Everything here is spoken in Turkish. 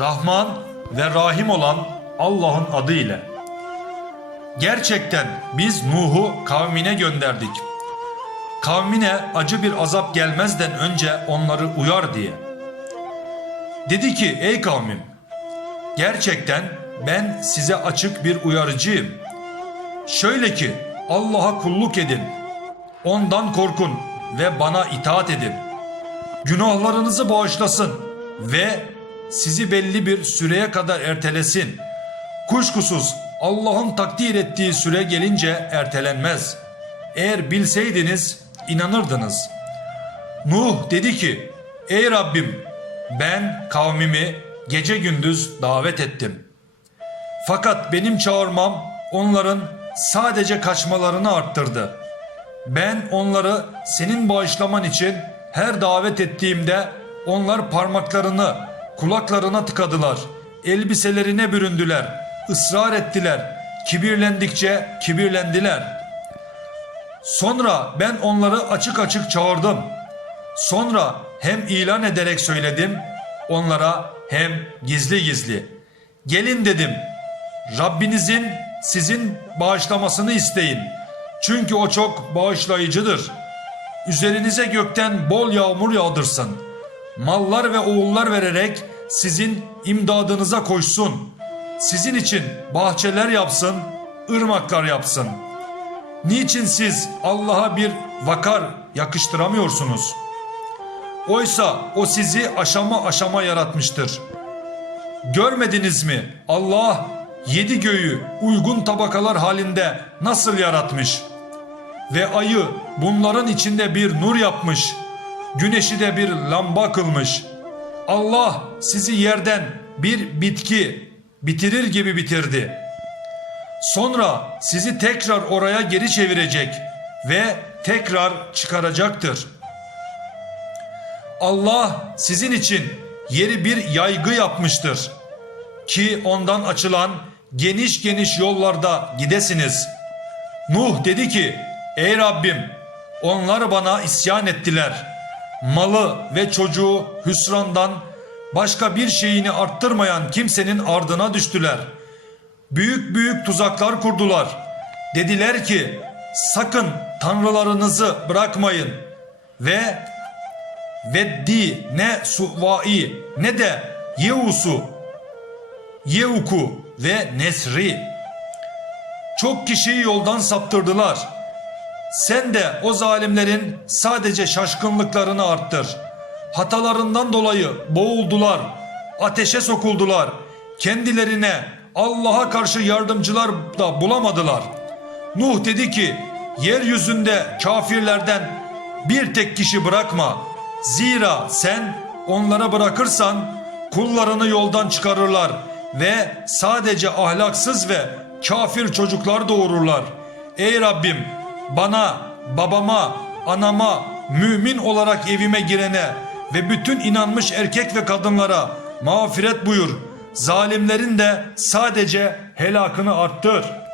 Rahman ve Rahim olan Allah'ın adıyla. Gerçekten biz Nuh'u kavmine gönderdik. Kavmine acı bir azap gelmezden önce onları uyar diye. Dedi ki ey kavmim gerçekten ben size açık bir uyarıcıyım. Şöyle ki Allah'a kulluk edin. Ondan korkun ve bana itaat edin. Günahlarınızı bağışlasın ve sizi belli bir süreye kadar ertelesin. Kuşkusuz Allah'ın takdir ettiği süre gelince ertelenmez. Eğer bilseydiniz inanırdınız. Nuh dedi ki: Ey Rabbim ben kavmimi gece gündüz davet ettim. Fakat benim çağırmam onların sadece kaçmalarını arttırdı. Ben onları senin bağışlaman için her davet ettiğimde onlar parmaklarını kulaklarına tıkadılar. Elbiselerine büründüler, ısrar ettiler. Kibirlendikçe kibirlendiler. Sonra ben onları açık açık çağırdım. Sonra hem ilan ederek söyledim onlara hem gizli gizli. Gelin dedim. Rabbinizin sizin bağışlamasını isteyin. Çünkü o çok bağışlayıcıdır. Üzerinize gökten bol yağmur yağdırsın. Mallar ve oğullar vererek sizin imdadınıza koşsun. Sizin için bahçeler yapsın, ırmaklar yapsın. Niçin siz Allah'a bir vakar yakıştıramıyorsunuz? Oysa o sizi aşama aşama yaratmıştır. Görmediniz mi? Allah yedi göğü uygun tabakalar halinde nasıl yaratmış? Ve ayı bunların içinde bir nur yapmış. Güneşi de bir lamba kılmış. Allah sizi yerden bir bitki bitirir gibi bitirdi. Sonra sizi tekrar oraya geri çevirecek ve tekrar çıkaracaktır. Allah sizin için yeri bir yaygı yapmıştır ki ondan açılan geniş geniş yollarda gidesiniz. Nuh dedi ki ey Rabbim onlar bana isyan ettiler. Malı ve çocuğu hüsrandan başka bir şeyini arttırmayan kimsenin ardına düştüler. Büyük büyük tuzaklar kurdular. Dediler ki sakın tanrılarınızı bırakmayın ve Veddi ne Suvai ne de Yeusu, Yeuku ve Nesri. Çok kişiyi yoldan saptırdılar. Sen de o zalimlerin sadece şaşkınlıklarını arttır. Hatalarından dolayı boğuldular, ateşe sokuldular. Kendilerine Allah'a karşı yardımcılar da bulamadılar. Nuh dedi ki, yeryüzünde kafirlerden bir tek kişi bırakma. Zira sen onlara bırakırsan kullarını yoldan çıkarırlar ve sadece ahlaksız ve kafir çocuklar doğururlar. Ey Rabbim bana, babama, anama, mümin olarak evime girene ve bütün inanmış erkek ve kadınlara mağfiret buyur. Zalimlerin de sadece helakını arttır.''